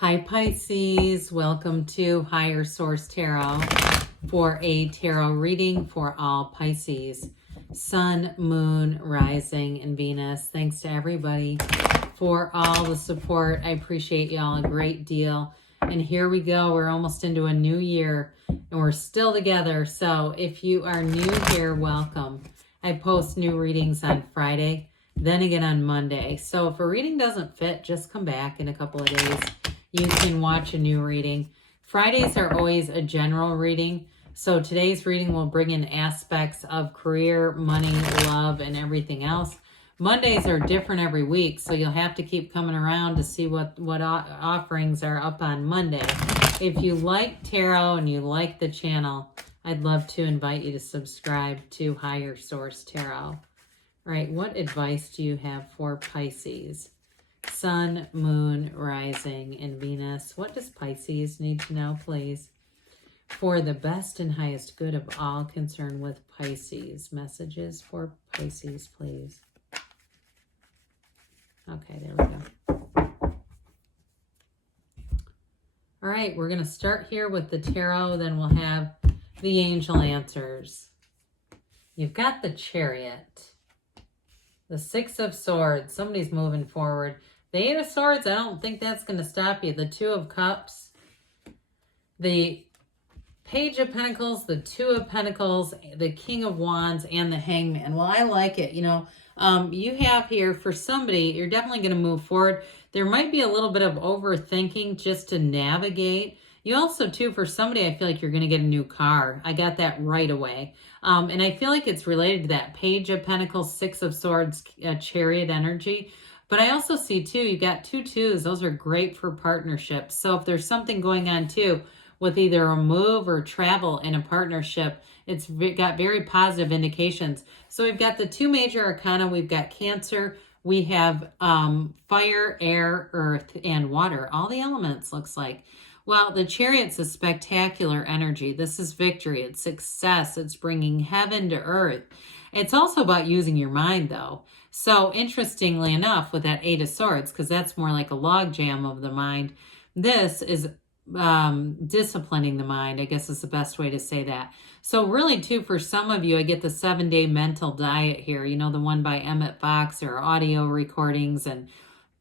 Hi Pisces, welcome to Higher Source Tarot for a tarot reading for all Pisces. Sun, Moon, Rising, and Venus. Thanks to everybody for all the support. I appreciate y'all a great deal. And here we go. We're almost into a new year and we're still together. So if you are new here, welcome. I post new readings on Friday, then again on Monday. So if a reading doesn't fit, just come back in a couple of days. You can watch a new reading. Fridays are always a general reading. So today's reading will bring in aspects of career, money, love, and everything else. Mondays are different every week, so you'll have to keep coming around to see what offerings are up on Monday. If you like tarot and you like the channel, I'd love to invite you to subscribe to Higher Source Tarot. All right, what advice do you have for Pisces? Sun, Moon, Rising, and Venus. What does Pisces need to know, please? For the best and highest good of all concerned with Pisces. Messages for Pisces, please. Okay, there we go. All right, we're going to start here with the tarot, then we'll have the angel answers. You've got the Chariot. The Six of Swords. Somebody's moving forward. The Eight of Swords, I don't think that's going to stop you. The Two of Cups. The Page of Pentacles. The Two of Pentacles. The King of Wands. And the Hangman. Well, I like it. You know, you have here for somebody, you're definitely going to move forward. There might be a little bit of overthinking just to navigate. You also, too, for somebody, I feel like you're going to get a new car. I got that right away. And I feel like it's related to that Page of Pentacles, Six of Swords, Chariot energy. But I also see, too, you got two twos. Those are great for partnerships. So if there's something going on, too, with either a move or travel in a partnership, it's got very positive indications. So we've got the two major arcana. We've got Cancer. We have fire, air, earth, and water. All the elements, looks like. Well, the Chariot's a spectacular energy. This is victory. It's success. It's bringing heaven to earth. It's also about using your mind, though. So, interestingly enough, with that Eight of Swords, because that's more like a logjam of the mind, this is disciplining the mind, I guess is the best way to say that. So, really, too, for some of you, I get the 7-day mental diet here. You know, the one by Emmett Fox, or audio recordings and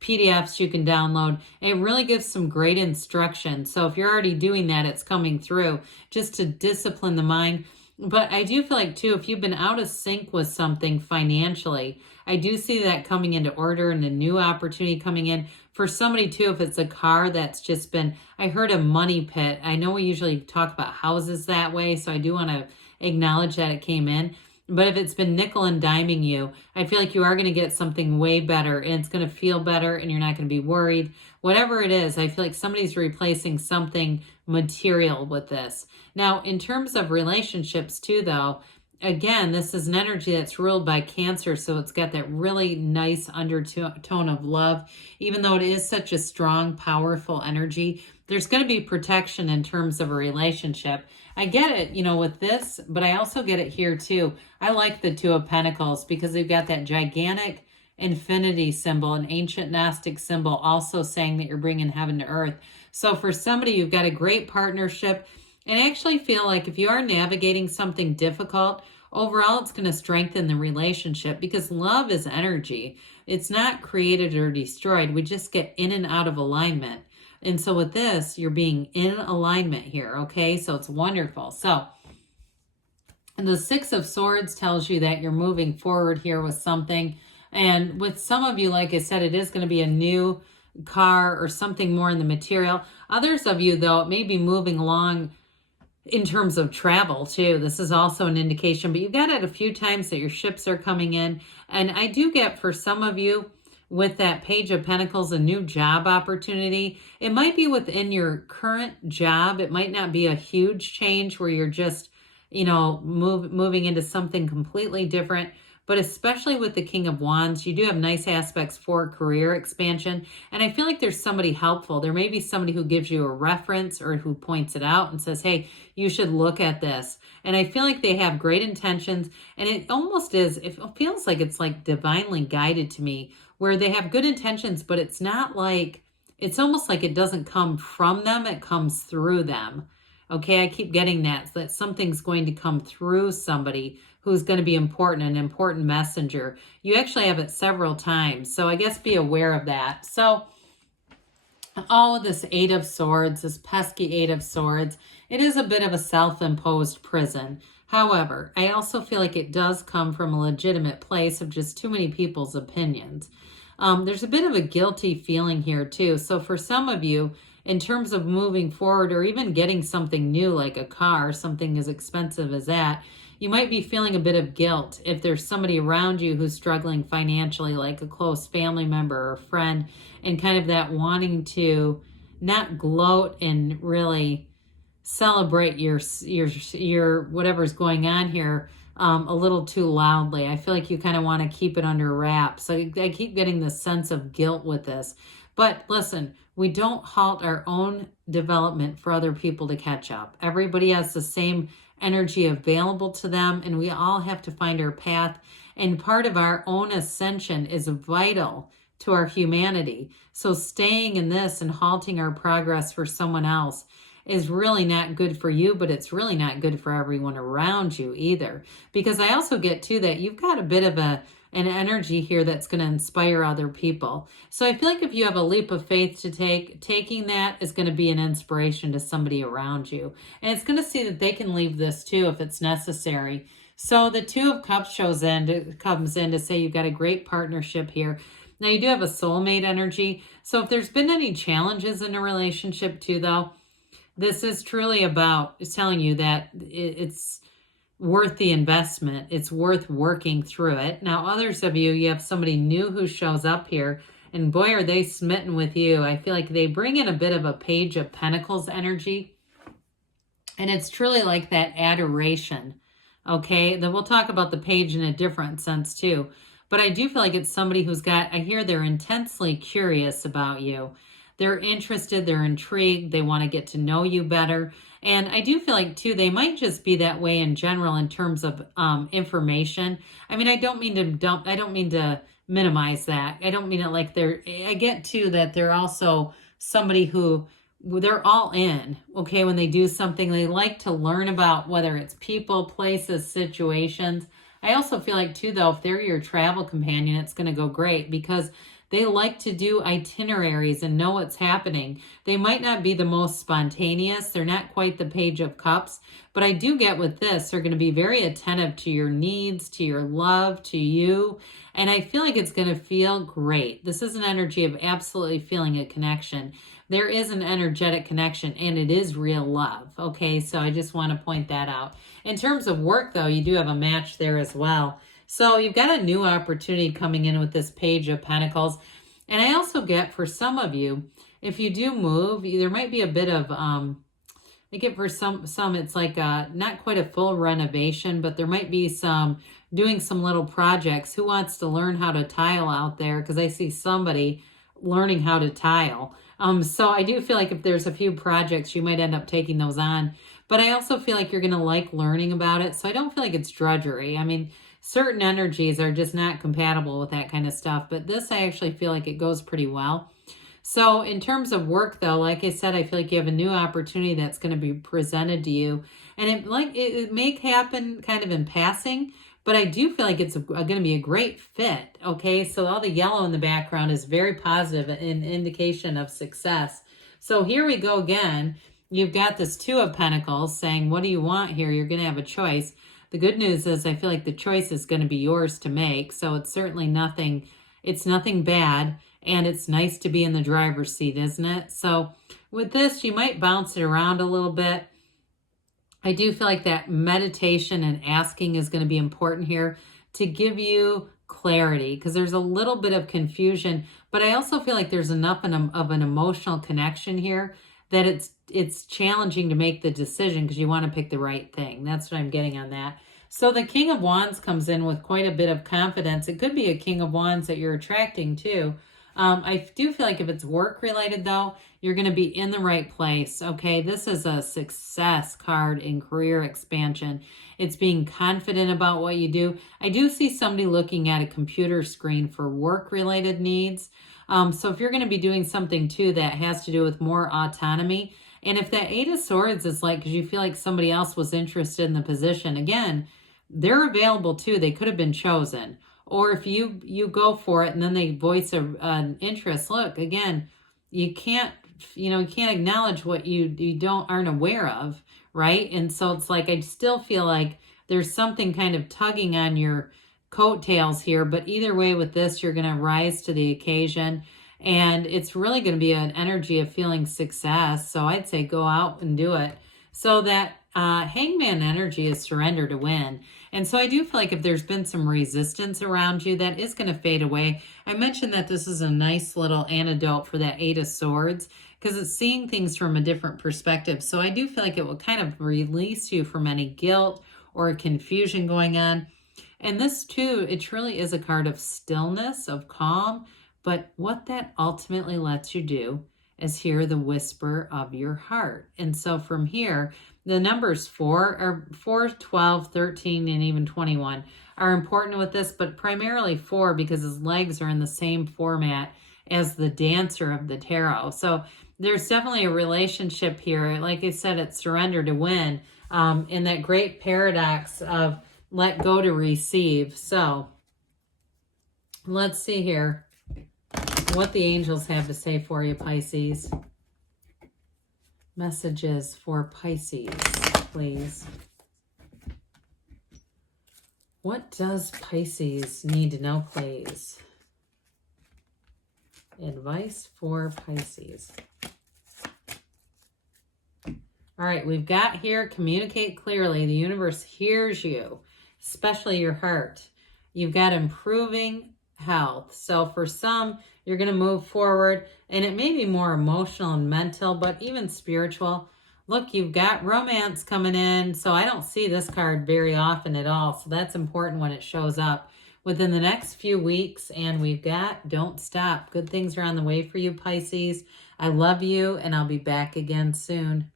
PDFs you can download. It really gives some great instruction. So if you're already doing that, it's coming through just to discipline the mind. But I do feel like, too, if you've been out of sync with something financially, I do see that coming into order and a new opportunity coming in. For somebody, too, if it's a car that's just been, I heard a money pit. I know we usually talk about houses that way, so I do want to acknowledge that it came in. But if it's been nickel and diming you, I feel like you are going to get something way better and it's going to feel better and you're not going to be worried. Whatever it is, I feel like somebody's replacing something material with this. Now, in terms of relationships too, though, again, this is an energy that's ruled by Cancer, so it's got that really nice undertone of love. Even though it is such a strong, powerful energy, there's going to be protection in terms of a relationship. I get it, you know, with this, but I also get it here too. I like the Two of Pentacles because they've got that gigantic infinity symbol, an ancient Gnostic symbol, also saying that you're bringing heaven to earth. So for somebody, you've got a great partnership. And I actually feel like if you are navigating something difficult, overall, it's going to strengthen the relationship because love is energy. It's not created or destroyed. We just get in and out of alignment. And so with this, you're being in alignment here, okay? So it's wonderful. So, and the Six of Swords tells you that you're moving forward here with something. And with some of you, like I said, it is going to be a new car or something more in the material. Others of you, though, it may be moving along in terms of travel, too. This is also an indication. But you've got it a few times that your ships are coming in. And I do get, for some of you, with that Page of Pentacles, a new job opportunity. It might be within your current job. It might not be a huge change where you're just, you know, moving into something completely different. But especially with the King of Wands, you do have nice aspects for career expansion. And I feel like there's somebody helpful. There may be somebody who gives you a reference or who points it out and says, hey, you should look at this. And I feel like they have great intentions. And it almost is, it feels like it's like divinely guided to me, where they have good intentions, but it's not like it's almost like it doesn't come from them, it comes through them. Okay, I keep getting that something's going to come through somebody who's going to be important, an important messenger. You actually have it several times, so I guess be aware of that. So, oh, this Eight of Swords, this pesky Eight of Swords, it is a bit of a self-imposed prison. However, I also feel like it does come from a legitimate place of just too many people's opinions. There's a bit of a guilty feeling here too. So for some of you, in terms of moving forward or even getting something new like a car, something as expensive as that, you might be feeling a bit of guilt if there's somebody around you who's struggling financially, like a close family member or friend, and kind of that wanting to not gloat and really celebrate your whatever's going on here a little too loudly. I feel like you kind of want to keep it under wraps. So I keep getting this sense of guilt with this. But listen, we don't halt our own development for other people to catch up. Everybody has the same energy available to them, and we all have to find our path. And part of our own ascension is vital to our humanity. So staying in this and halting our progress for someone else is really not good for you, but it's really not good for everyone around you either. Because I also get to that you've got a bit of an energy here that's going to inspire other people. So I feel like if you have a leap of faith to take, taking that is going to be an inspiration to somebody around you. And it's going to see that they can leave this too if it's necessary. So the Two of Cups comes in to say you've got a great partnership here. Now you do have a soulmate energy. So if there's been any challenges in a relationship too, though, this is truly about telling you that it's worth the investment. It's worth working through it. Now, others of you, you have somebody new who shows up here, and boy, are they smitten with you. I feel like they bring in a bit of a Page of Pentacles energy, and it's truly like that adoration, okay? Then we'll talk about the page in a different sense too, but I do feel like it's somebody who's got, I hear they're intensely curious about you. They're interested, they're intrigued, they want to get to know you better. And I do feel like, too, they might just be that way in general in terms of information. I mean, I don't mean to minimize that. I don't mean it like I get, too, that they're also somebody who, they're all in, okay, when they do something. They like to learn about whether it's people, places, situations. I also feel like, too, though, if they're your travel companion, it's going to go great because they like to do itineraries and know what's happening. They might not be the most spontaneous. They're not quite the Page of Cups. But I do get with this, they're going to be very attentive to your needs, to your love, to you. And I feel like it's going to feel great. This is an energy of absolutely feeling a connection. There is an energetic connection, and it is real love. Okay, so I just want to point that out. In terms of work, though, you do have a match there as well. So you've got a new opportunity coming in with this Page of Pentacles. And I also get for some of you, if you do move, there might be a bit of, I get for some it's like not quite a full renovation, but there might be doing some little projects. Who wants to learn how to tile out there? Because I see somebody learning how to tile. So I do feel like if there's a few projects, you might end up taking those on. But I also feel like you're going to like learning about it. So I don't feel like it's drudgery. I mean, certain energies are just not compatible with that kind of stuff. But this, I actually feel like it goes pretty well. So in terms of work, though, like I said, I feel like you have a new opportunity that's going to be presented to you. And it may happen kind of in passing, but I do feel like it's going to be a great fit. Okay, so all the yellow in the background is very positive, an indication of success. So here we go again. You've got this Two of Pentacles saying, what do you want here? You're going to have a choice. The good news is I feel like the choice is going to be yours to make. So it's certainly nothing bad. And it's nice to be in the driver's seat, isn't it? So with this, you might bounce it around a little bit. I do feel like that meditation and asking is going to be important here to give you clarity, because there's a little bit of confusion, but I also feel like there's enough of an emotional connection here that it's challenging to make the decision because you want to pick the right thing. That's what I'm getting on that. So the King of Wands comes in with quite a bit of confidence. It could be a King of Wands that you're attracting too. I do feel like if it's work related though, you're going to be in the right place. Okay. This is a success card in career expansion. It's being confident about what you do. I do see somebody looking at a computer screen for work related needs. So if you're going to be doing something too that has to do with more autonomy, and if that Eight of Swords is like, because you feel like somebody else was interested in the position, again, they're available too. They could have been chosen. Or if you go for it and then they voice an interest, look, again, you can't acknowledge what you aren't aware of, right? And so it's like, I still feel like there's something kind of tugging on your coattails here, but either way with this, you're going to rise to the occasion, and it's really going to be an energy of feeling success. So I'd say go out and do it. So that hangman energy is surrender to win. And so I do feel like if there's been some resistance around you, that is going to fade away. I mentioned that this is a nice little antidote for that Eight of Swords because it's seeing things from a different perspective. So I do feel like it will kind of release you from any guilt or confusion going on. And this too, it truly is a card of stillness, of calm, but what that ultimately lets you do is hear the whisper of your heart. And so from here, the numbers 4, 12, 13, and even 21 are important with this, but primarily 4 because his legs are in the same format as the dancer of the tarot. So there's definitely a relationship here. Like I said, it's surrender to win, in that great paradox of let go to receive. So let's see here what the angels have to say for you, Pisces. Messages for Pisces, please. What does Pisces need to know, please? Advice for Pisces. All right, we've got here, communicate clearly. The universe hears you, especially your heart. You've got improving health. So for some, you're going to move forward, and it may be more emotional and mental, but even spiritual. Look, you've got romance coming in, so I don't see this card very often at all. So that's important when it shows up within the next few weeks. And we've got don't stop. Good things are on the way for you, Pisces. I love you, and I'll be back again soon.